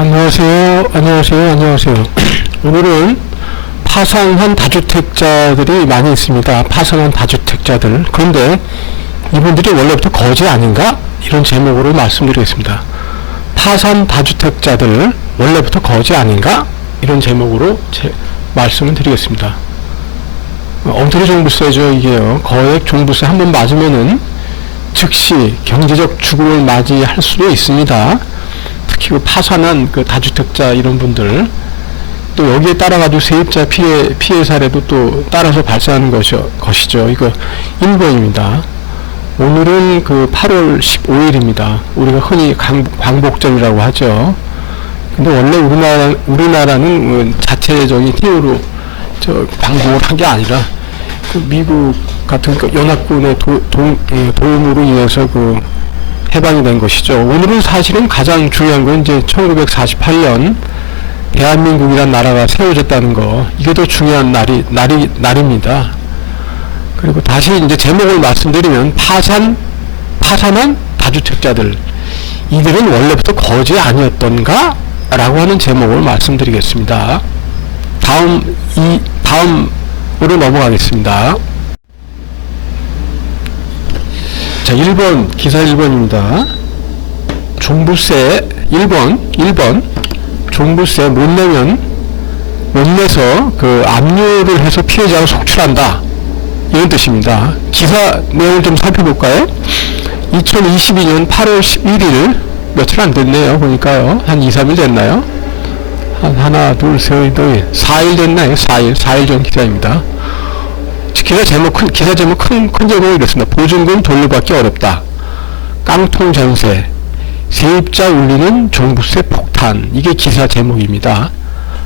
안녕하세요. 오늘은 파산한 다주택자들이 많이 있습니다. 파산한 다주택자들. 그런데 이분들이 원래부터 거지 아닌가? 이런 제목으로 말씀드리겠습니다. 파산 다주택자들 원래부터 거지 아닌가? 이런 제목으로 말씀을 드리겠습니다. 엉터리 종부세죠, 이게요. 거액 종부세 한번 맞으면은 즉시 경제적 죽음을 맞이할 수도 있습니다. 특히 그 파산한 그 다주택자 이런 분들, 또 여기에 따라가지고 세입자 피해 사례도 또 따라서 발생하는 것이죠. 이거 1번입니다. 오늘은 그 8월 15일입니다. 우리가 흔히 광복절이라고 하죠. 근데 원래 우리나라는 자체적인 이유로 광복을 한 게 아니라 그 미국 같은 그 연합군의 도움으로 인해서 그 해방이 된 것이죠. 오늘은 사실은 가장 중요한 건 이제 1948년 대한민국이란 나라가 세워졌다는 거, 이게 더 중요한 날입니다. 그리고 다시 이제 제목을 말씀드리면 파산한 다주택자들, 이들은 원래부터 거지 아니었던가? 라고 하는 제목을 말씀드리겠습니다. 다음으로 넘어가겠습니다. 자, 1번, 기사 1번입니다. 종부세 1번 종부세 못 내서 그 압류를 해서 피해자가 속출한다, 이런 뜻입니다. 기사 내용을 좀 살펴볼까요? 2022년 8월 11일, 며칠 안 됐네요. 보니까요. 한 2, 3일 됐나요? 하나, 둘, 셋, 넷, 4일 됐나요? 4일 전 기사입니다. 기사 제목 큰 제목이 이렇습니다. 보증금 돌려받기 어렵다. 깡통 전세. 세입자 울리는 종부세 폭탄. 이게 기사 제목입니다.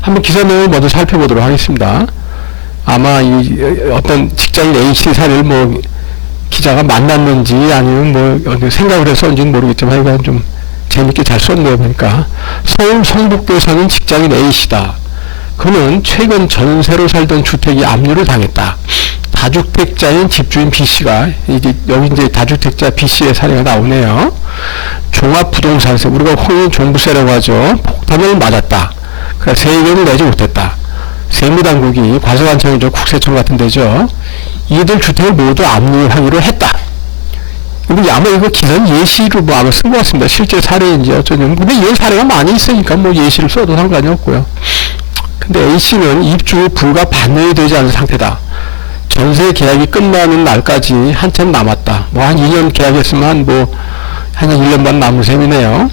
한번 기사 내용을 먼저 살펴보도록 하겠습니다. 아마 어떤 직장인 A씨 사례를 기자가 만났는지 아니면 생각을 해서 썼는지는 모르겠지만 하여간 좀 재밌게 잘 썼네요. 보니까 서울 성북구에 사는 직장인 A씨다. 그는 최근 전세로 살던 주택이 압류를 당했다. 다주택자인 집주인 B씨가, 여기 이제 다주택자 B씨의 사례가 나오네요. 종합부동산세, 우리가 흔히 종부세라고 하죠. 폭탄을 맞았다. 그러니까 세금을 내지 못했다. 세무당국이, 과세관청이죠, 국세청 같은 데죠. 이들 주택을 모두 압류하기로 했다. 아마 이거 기사는 예시로 아마 쓴 것 같습니다. 실제 사례인지 어쩌냐면, 근데 이런 사례가 많이 있으니까 예시를 써도 상관이 없고요. 근데 A씨는 입주 후 불과 반년이 되지 않은 상태다. 전세 계약이 끝나는 날까지 한참 남았다. 한 2년 계약했으면 한 1년 반 남은 셈이네요.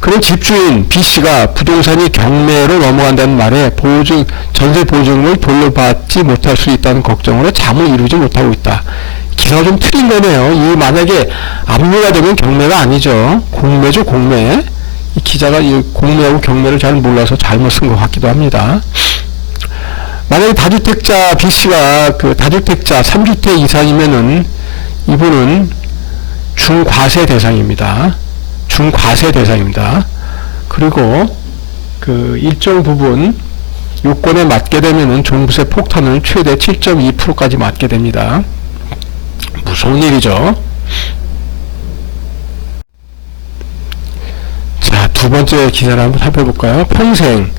그런 집주인 B씨가 부동산이 경매로 넘어간다는 말에 전세 보증을 돌려받지 못할 수 있다는 걱정으로 잠을 이루지 못하고 있다. 기사가 좀 틀린 거네요. 만약에 압류가 되면 경매가 아니죠. 공매죠, 공매. 이 기자가 이 공매하고 경매를 잘 몰라서 잘못 쓴 것 같기도 합니다. 만약에 다주택자 B씨가 그 다주택자 3주택 이상이면은 이분은 중과세 대상입니다. 그리고 그 일정 부분 요건에 맞게 되면은 종부세 폭탄을 최대 7.2%까지 맞게 됩니다. 무서운 일이죠. 자, 두 번째 기사를 한번 살펴볼까요? 평생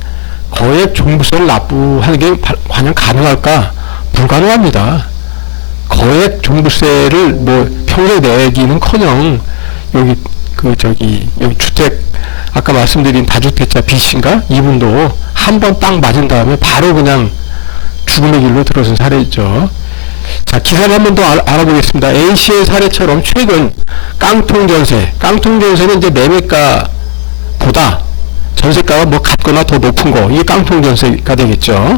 거액 종부세를 납부하는 게 과연 가능할까? 불가능합니다. 거액 종부세를 평소에 내기는커녕 여기 주택, 아까 말씀드린 다주택자 B씨인가? 이분도 한 번 딱 맞은 다음에 바로 그냥 죽음의 길로 들어선 사례죠. 자, 기사를 한 번 더 알아보겠습니다. A씨의 사례처럼 최근 깡통전세는 이제 매매가보다 전세가가 같거나 더 높은 거, 이게 깡통전세가 되겠죠.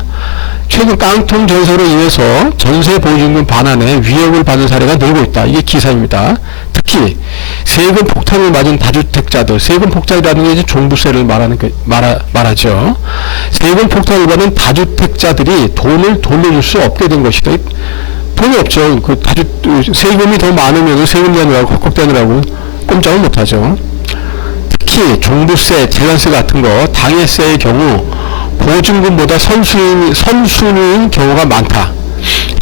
최근 깡통전세로 인해서 전세보증금 반환에 위협을 받는 사례가 늘고 있다. 이게 기사입니다. 특히 세금 폭탄을 맞은 다주택자들, 세금 폭탄이라는 게 이제 종부세를 말하죠. 세금 폭탄을 받은 다주택자들이 돈을 돌려줄 수 없게 된 것이다. 돈이 없죠. 세금이 더 많으면 세금 내느라고 헉헉대느라고 꼼짝을 못하죠. 특히 종부세, 재산세 같은 거, 당해세의 경우 보증금보다 선순위인 경우가 많다.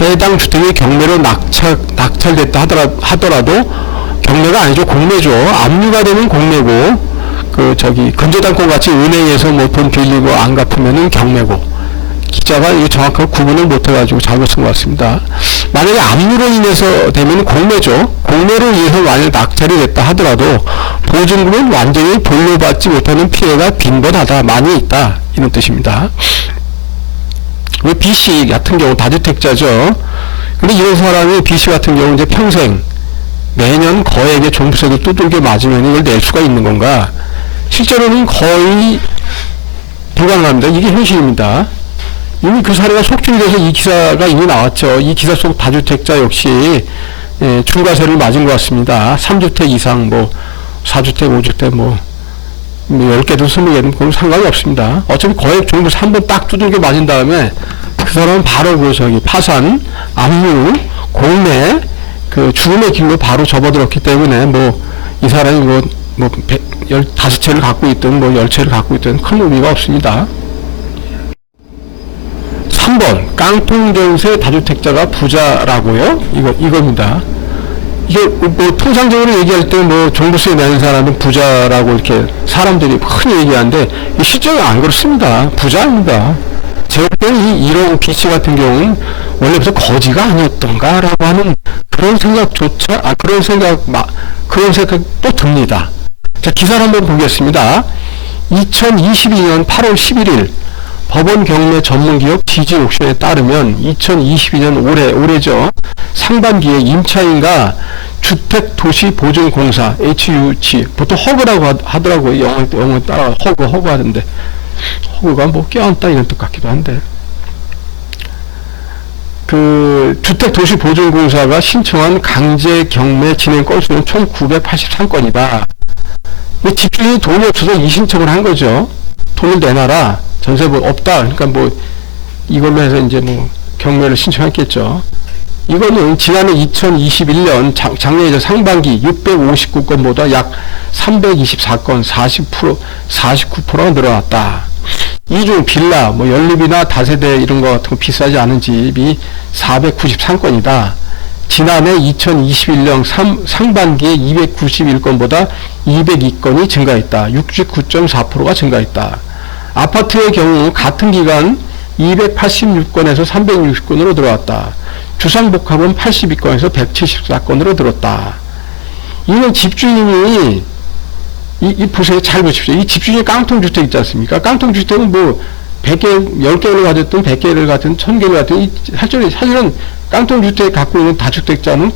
해당 주택이 경매로 낙찰됐다 하더라도 경매가 아니죠. 공매죠. 압류가 되면 공매고 근저당권 같이 은행에서 뭐 돈 빌리고 안 갚으면은 경매고, 기자가 이게 정확하게 구분을 못해가지고 잘못 쓴 것 같습니다. 만약에 압류로 인해서 되면 공매죠. 공매로 인해서 만약 낙찰이 됐다 하더라도 보증금은 완전히 돌려받지 못하는 피해가 빈번하다, 많이 있다, 이런 뜻입니다. 왜 B씨 같은 경우 다주택자죠. 근데 이런 사람이 B씨 같은 경우 이제 평생 매년 거액의 종부세를 두들겨 맞으면 이걸 낼 수가 있는 건가? 실제로는 거의 불가능합니다. 이게 현실입니다. 이미 그 사례가 속출이 돼서 이 기사가 이미 나왔죠. 이 기사 속 다주택자 역시 중과세를 맞은 것 같습니다. 3주택 이상, 4주택, 5주택, 10개든 20개든 그건 상관이 없습니다. 어차피 거액 종부세 한 번 딱 두들겨 맞은 다음에 그 사람은 바로 파산, 압류, 공매, 죽음의 길로 바로 접어들었기 때문에 이 사람이 15채를 갖고 있든 10채를 갖고 있든 큰 의미가 없습니다. 3번, 깡통전세 다주택자가 부자라고요? 이겁니다. 이게 통상적으로 얘기할 때 종부세 내는 사람은 부자라고 이렇게 사람들이 흔히 얘기하는데 실제로 안 그렇습니다. 부자입니다. 제가 볼 때는 이런 B씨 같은 경우는 원래부터 거지가 아니었던가라고 하는 그런 생각조차, 그런 생각도 듭니다. 자, 기사를 한번 보겠습니다. 2022년 8월 11일 법원 경매 전문기업 DG옥션에 따르면 2022년 올해죠. 상반기에 임차인과 주택도시보증공사 HUG, 보통 허그라고 하더라고요. 영어 따라 허그 하던데, 허그가 껴안다 이런 뜻 같기도 한데, 주택도시보증공사가 신청한 강제 경매 진행 건수는 총 983건이다. 집주인이 돈이 없어서 이 신청을 한 거죠. 돈을 내놔라. 전세 없다. 그러니까 이걸로 해서 이제 경매를 신청했겠죠. 이거는 지난해 2021년 작년에 상반기 659건보다 약 324건, 49%가 늘어났다. 이 중 빌라, 연립이나 다세대 이런 거 같은 거 비싸지 않은 집이 493건이다. 지난해 2021년 상반기에 291건보다 202건이 증가했다. 69.4%가 증가했다. 아파트의 경우 같은 기간 286건에서 360건으로 들어왔다. 주상복합은 82건에서 174건으로 늘었다. 이는 집주인이 보세요. 잘 보십시오. 이 집주인이 깡통주택 있지 않습니까? 깡통주택은 100개, 10개를 가졌든 100개를 가졌든 1000개를 가졌든 사실은 깡통주택 갖고 있는 다주택자는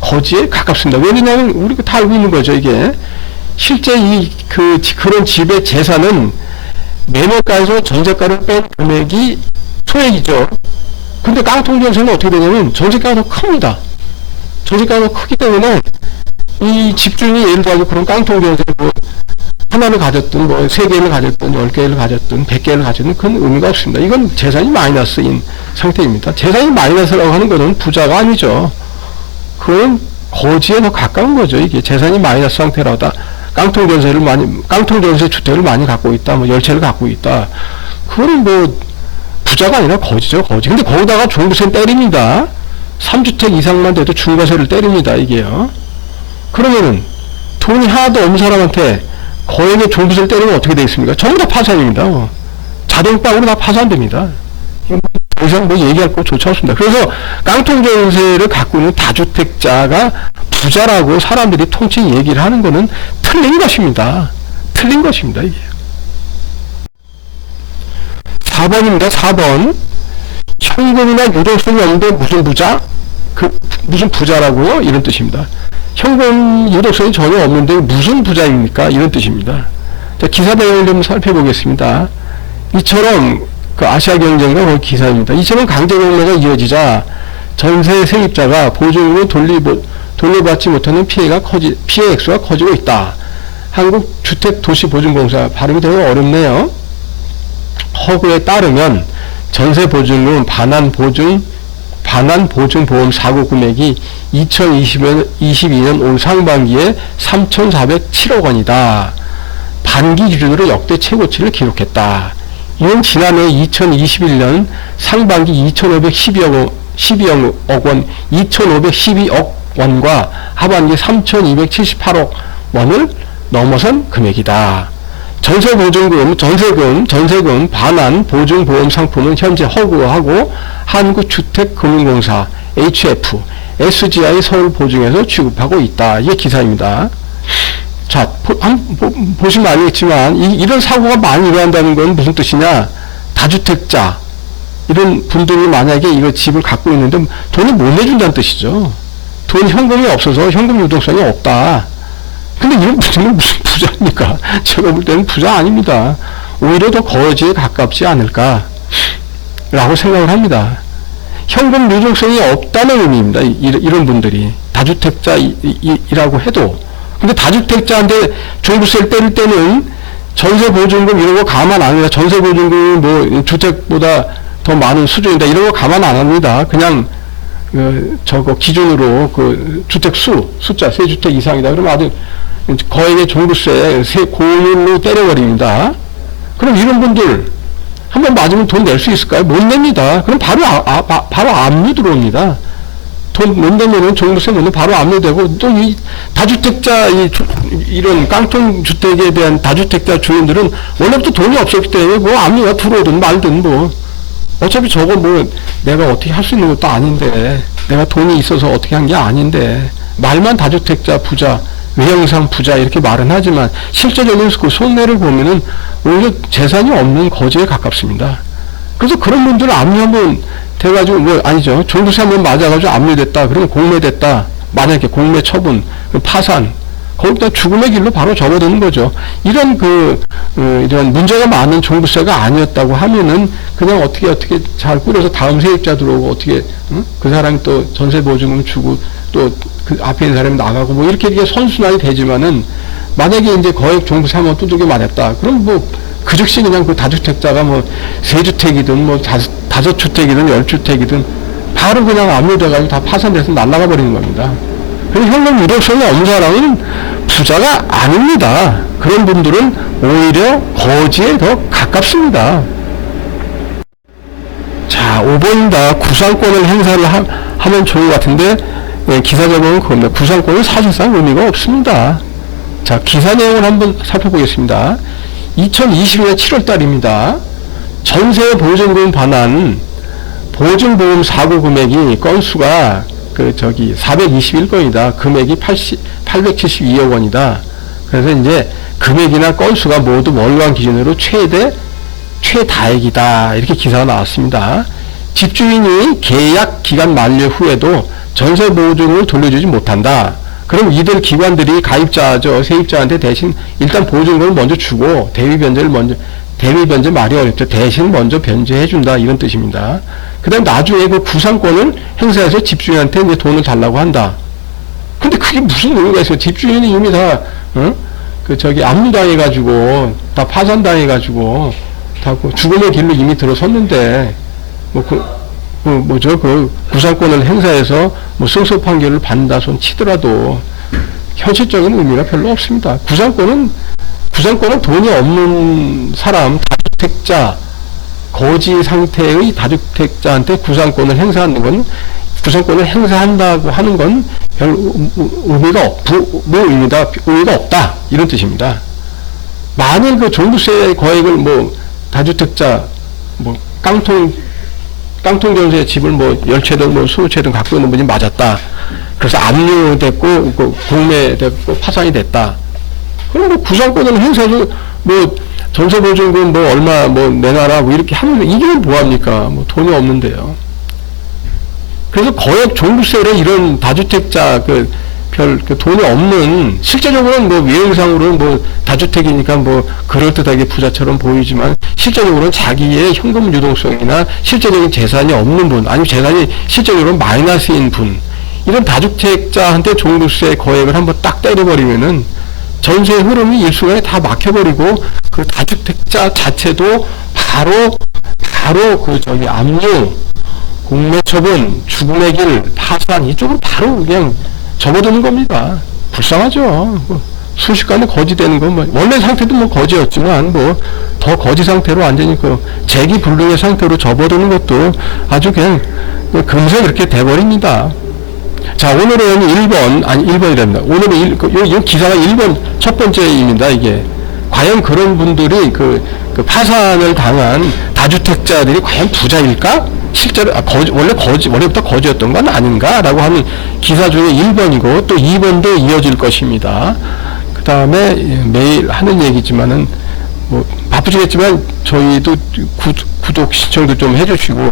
거지에 가깝습니다. 왜냐하면 우리가 다 알고 있는 거죠, 이게. 실제 그런 집의 재산은 매매가에서 전세가를 뺀 금액이 소액이죠. 근데 깡통전세는 어떻게 되냐면 전세가가 더 큽니다. 전세가가 더 크기 때문에 이 집주인이 예를 들어서 그런 깡통전세 하나를 가졌든 3개를 가졌든 10개를 가졌든 100개를 가졌든 그건 의미가 없습니다. 이건 재산이 마이너스인 상태입니다. 재산이 마이너스라고 하는 것은 부자가 아니죠. 그건 거지에 더 가까운 거죠. 이게 재산이 마이너스 상태라다. 깡통전세 주택을 많이 갖고 있다, 10채를 갖고 있다. 그거는 부자가 아니라 거지죠, 거지. 근데 거기다가 종부세는 때립니다. 3주택 이상만 돼도 중과세를 때립니다, 이게요. 그러면은, 돈이 하나도 없는 사람한테 거액의 종부세를 때리면 어떻게 되겠습니까? 전부 다 파산입니다. 자동방으로 다 파산됩니다. 더 이상 얘기할 것조차 없습니다. 그래서 깡통전세를 갖고 있는 다주택자가 부자라고 사람들이 통칭 얘기를 하는 거는 틀린 것입니다. 틀린 것입니다, 이게. 4번입니다. 4번. 현금이나 유동성이 없는데 무슨 부자? 무슨 부자라고요? 이런 뜻입니다. 현금 유동성이 전혀 없는데 무슨 부자입니까? 이런 뜻입니다. 자, 기사 내용을 좀 살펴보겠습니다. 이처럼 아시아경제인가 거기 기사입니다. 이처럼 강제경매가 이어지자 전세 세입자가 보증금을 돌려받지 못하는 피해 액수가 커지고 있다. 한국주택도시보증공사, 발음이 되게 어렵네요. 허그에 따르면 전세 보증금 반환보증보험 사고 금액이 2022년 올 상반기에 3,407억 원이다. 반기 기준으로 역대 최고치를 기록했다. 이는 지난해 2021년 상반기 2,512억 원과 하반기 3,278억 원을 넘어선 금액이다. 전세보증금, 전세금, 반환, 보증보험 상품은 현재 허구하고 한국주택금융공사, HF, SGI 서울보증에서 취급하고 있다. 이게 기사입니다. 자, 보시면 알겠지만, 이런 사고가 많이 일어난다는 건 무슨 뜻이냐? 다주택자, 이런 분들이 만약에 이거 집을 갖고 있는데 돈을 못 내준다는 뜻이죠. 현금이 없어서 현금 유동성이 없다. 근데 이런 분들은 무슨 부자입니까? 제가 볼 때는 부자 아닙니다. 오히려 더 거지에 가깝지 않을까 라고 생각을 합니다. 현금 유동성이 없다는 의미입니다. 이런 분들이 다주택자이라고 해도. 근데 다주택자한테 종부세를 때릴 때는 전세보증금 이런 거 감안 안 합니다. 전세보증금이 뭐 주택보다 더 많은 수준이다 이런 거 감안 안 합니다. 그냥 저거 기준으로 그 주택 숫자 세주택 이상이다 그러면 아주 거액의 종부세 고율로 때려버립니다. 그럼 이런 분들 한번 맞으면 돈 낼 수 있을까요? 못 냅니다. 그럼 바로 압류 들어옵니다. 돈 못 내면은 종부세 못 내면 바로 압류되고, 또 이 다주택자 이런 깡통 주택에 대한 다주택자 주인들은 원래부터 돈이 없었기 때문에 뭐 압류가 들어오든 말든 뭐 어차피 저거 뭐 내가 어떻게 할 수 있는 것도 아닌데, 내가 돈이 있어서 어떻게 한 게 아닌데, 말만 다주택자 부자, 외형상 부자 이렇게 말은 하지만 실제적인 그 손해를 보면은 오히려 재산이 없는 거지에 가깝습니다. 그래서 그런 분들은 압류 한번 돼가지고 뭐 아니죠. 종부세 한번 맞아가지고 압류됐다. 그러면 공매됐다. 만약에 공매 처분, 파산, 거기다 죽음의 길로 바로 접어드는 거죠. 이런 이런 문제가 많은 종부세가 아니었다고 하면은 그냥 어떻게 잘 꾸려서 다음 세입자 들어오고 어떻게 그 사람이 또 전세 보증금 주고 또 그 앞에 있는 사람이 나가고 뭐 이렇게 선순환이 되지만은 만약에 이제 거액 종부세 한번 두들겨 맞았다. 그럼 뭐 그 즉시 그냥 그 다주택자가 뭐 세주택이든 뭐 다섯 주택이든 10주택이든 바로 그냥 압류돼가지고 다 파산돼서 날아가 버리는 겁니다. 그래서 현금 유동성이 없는 사람은 부자가 아닙니다. 그런 분들은 오히려 거지에 더 가깝습니다. 자, 5번입니다. 구상권을 행사를 하면 좋은 것 같은데, 기사 제목은 그겁니다. 구상권은 사실상 의미가 없습니다. 자, 기사 내용을 한번 살펴보겠습니다. 2020년 7월 달입니다. 전세 보증금 반환 보증보험 사고 금액이 건수가 421건이다. 금액이 872억 원이다. 그래서 이제 금액이나 건수가 모두 월간 기준으로 최다액이다. 이렇게 기사가 나왔습니다. 집주인이 계약 기간 만료 후에도 전세 보증을 돌려주지 못한다. 그럼 이들 기관들이 가입자죠. 세입자한테 대신 일단 보증금을 먼저 주고 대위 변제 말이 어렵죠. 대신 먼저 변제해준다. 이런 뜻입니다. 그 다음 나중에 그 구상권을 행사해서 집주인한테 이제 돈을 달라고 한다. 근데 그게 무슨 의미가 있어요? 집주인이 이미 다, 압류당해가지고, 다 파산당해가지고, 다 죽음의 길로 이미 들어섰는데, 구상권을 행사해서 승소 판결을 받는다 손 치더라도, 현실적인 의미가 별로 없습니다. 구상권은 돈이 없는 사람, 다주택자, 거지 상태의 다주택자한테 구상권을 행사한다고 하는 건 별 의미가 없다. 이런 뜻입니다. 만일 그 종부세 거액을 다주택자, 깡통 전세 집을 10채든 20채든 갖고 있는 분이 맞았다. 그래서 압류됐고, 공매됐고, 파산이 됐다. 그럼 구상권을 행사해서 전세보증금 얼마 내놔라 이렇게 하면 이게 뭐합니까? 돈이 없는데요. 그래서 거액 종부세를 이런 다주택자 돈이 없는, 실제적으로는 외형상으로는 다주택이니까 그럴듯하게 부자처럼 보이지만 실제적으로는 자기의 현금 유동성이나 실제적인 재산이 없는 분, 아니면 재산이 실제적으로 마이너스인 분, 이런 다주택자한테 종부세 거액을 한번 딱 때려버리면은 전세 흐름이 일순간에 다 막혀버리고 그 다주택자 자체도 바로 압류, 공매처분, 죽음의 길, 파산 이쪽으로 바로 그냥 접어드는 겁니다. 불쌍하죠. 순식간에 거지 되는 건 원래 상태도 거지였지만 더 거지 상태로 완전히 재기불능의 상태로 접어드는 것도 아주 그냥 금세 그렇게 돼버립니다. 자, 오늘은 1번이랍니다. 오늘은 이 기사가 1번 첫 번째입니다. 이게 과연 그런 분들이 그 파산을 당한 다주택자들이 과연 부자일까? 실제로 원래부터 거지였던 건 아닌가라고 하는 기사 중에 1번이고 또 2번도 이어질 것입니다. 그 다음에 매일 하는 얘기지만은 뭐 바쁘시겠지만 저희도 구독 시청도 좀 해주시고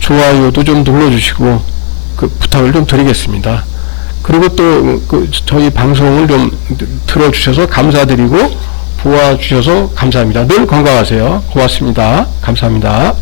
좋아요도 좀 눌러주시고 그 부탁을 좀 드리겠습니다. 그리고 또 저희 방송을 좀 들어주셔서 감사드리고 보아주셔서 감사합니다. 늘 건강하세요. 고맙습니다. 감사합니다.